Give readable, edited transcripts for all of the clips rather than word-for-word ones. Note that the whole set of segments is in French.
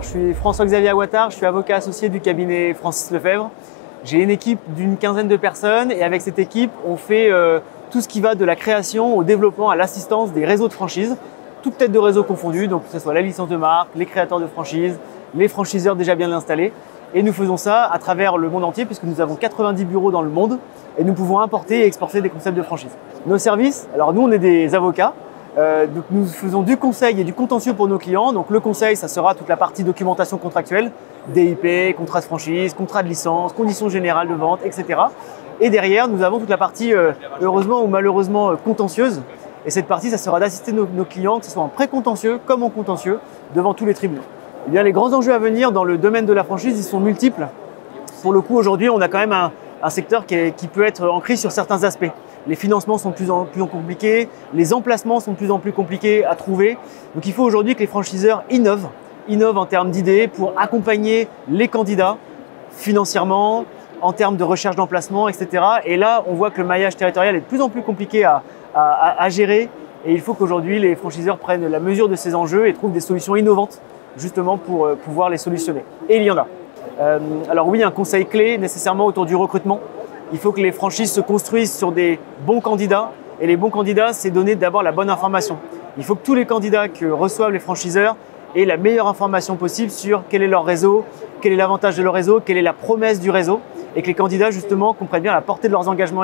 Alors, je suis François-Xavier Aguatard, je suis avocat associé du cabinet Francis Lefebvre. J'ai une équipe d'une quinzaine de personnes et avec cette équipe, on fait tout ce qui va de la création au développement, à l'assistance des réseaux de franchise, toutes têtes de réseau confondues, donc que ce soit la licence de marque, les créateurs de franchise, les franchiseurs déjà bien installés. Et nous faisons ça à travers le monde entier puisque nous avons 90 bureaux dans le monde et nous pouvons importer et exporter des concepts de franchise. Nos services, alors nous on est des avocats, donc nous faisons du conseil et du contentieux pour nos clients. Donc le conseil, ça sera toute la partie documentation contractuelle, DIP, contrat de franchise, contrat de licence, conditions générales de vente, etc. Et derrière, nous avons toute la partie, heureusement ou malheureusement, contentieuse. Et cette partie, ça sera d'assister nos clients, que ce soit en pré-contentieux comme en contentieux, devant tous les tribunaux. Eh bien, les grands enjeux à venir dans le domaine de la franchise, ils sont multiples. Pour le coup, aujourd'hui, on a quand même un secteur qui peut être en crise sur certains aspects. Les financements sont de plus en plus compliqués, les emplacements sont de plus en plus compliqués à trouver. Donc il faut aujourd'hui que les franchiseurs innovent en termes d'idées pour accompagner les candidats financièrement, en termes de recherche d'emplacement, etc. Et là, on voit que le maillage territorial est de plus en plus compliqué à gérer. Et il faut qu'aujourd'hui, les franchiseurs prennent la mesure de ces enjeux et trouvent des solutions innovantes justement pour pouvoir les solutionner. Et il y en a. Alors oui, un conseil clé nécessairement autour du recrutement. Il faut que les franchises se construisent sur des bons candidats. Et les bons candidats, c'est donner d'abord la bonne information. Il faut que tous les candidats que reçoivent les franchiseurs aient la meilleure information possible sur quel est leur réseau, quel est l'avantage de leur réseau, quelle est la promesse du réseau. Et que les candidats, justement, comprennent bien la portée de leurs engagements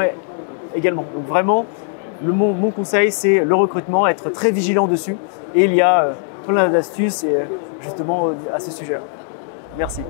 également. Donc vraiment, mon conseil, c'est le recrutement, être très vigilant dessus. Et il y a plein d'astuces justement à ce sujet. Merci.